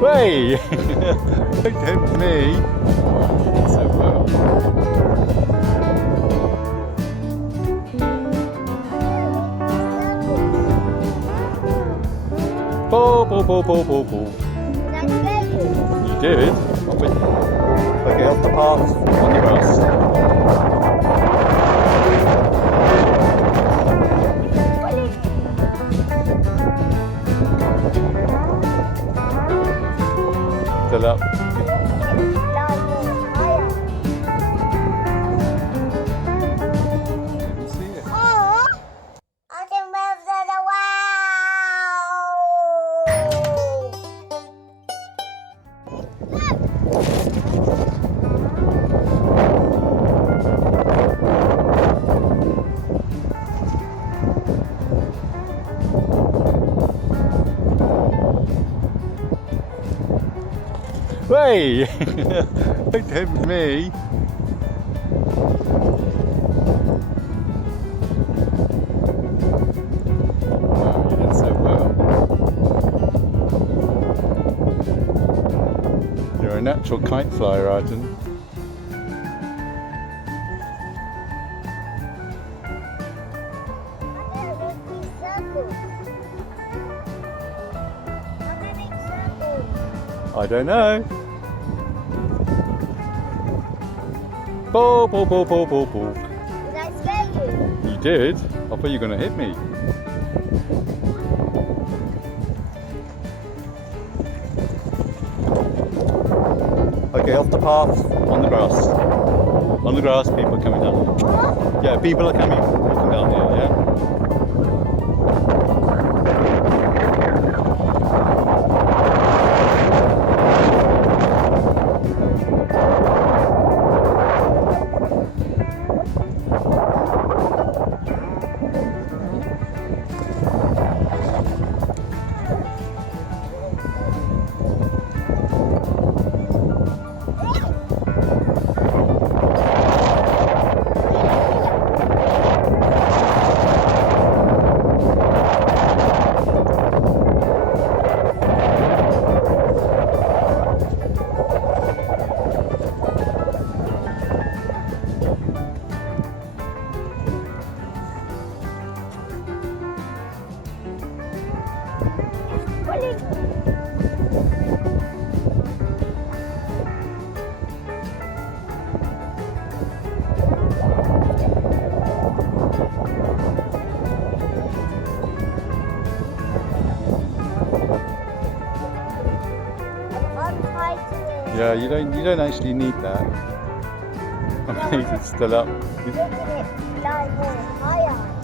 Way! Don't tempt me. So well. Ball, ball, ball, ball, ball, ball. You did? Okay, off the path on the grass. Still up. See it. I can move to the Way! Don't tempt me. Wow, you did so well. You're a natural kite flyer, Arden. I don't know. Ball, ball, ball, ball, ball, ball. Did I scare you? You did? I thought you were going to hit me. Okay, off the path, on the grass. On the grass, people are coming down. Yeah, people are coming walking down here, yeah? Yeah, you don't actually need that. I made it still up. Look at it, fly more higher.